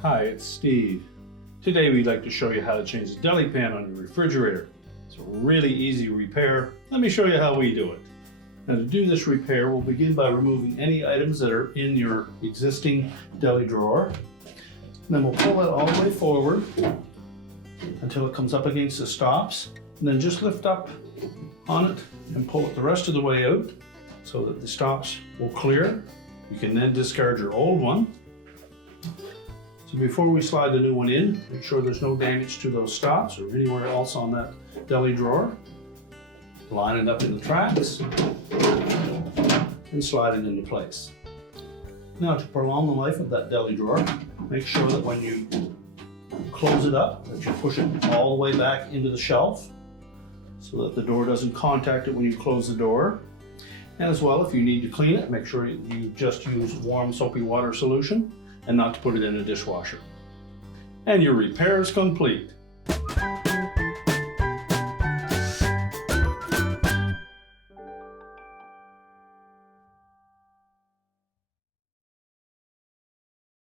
Hi, it's Steve. Today we'd like to show you how to change the deli pan on your refrigerator. It's a really easy repair. Let me show you how we do it. Now to do this repair, we'll begin by removing any items that are in your existing deli drawer. And then we'll pull it all the way forward until it comes up against the stops. And then just lift up on it and pull it the rest of the way out so that the stops will clear. You can then discard your old one. So before we slide the new one in, make sure there's no damage to those stops or anywhere else on that deli drawer. Line it up in the tracks and slide it into place. Now to prolong the life of that deli drawer, make sure that when you close it up, that you push it all the way back into the shelf so that the door doesn't contact it when you close the door. And as well, if you need to clean it, make sure you just use warm soapy water solution and not to put it in a dishwasher. And your repair is complete.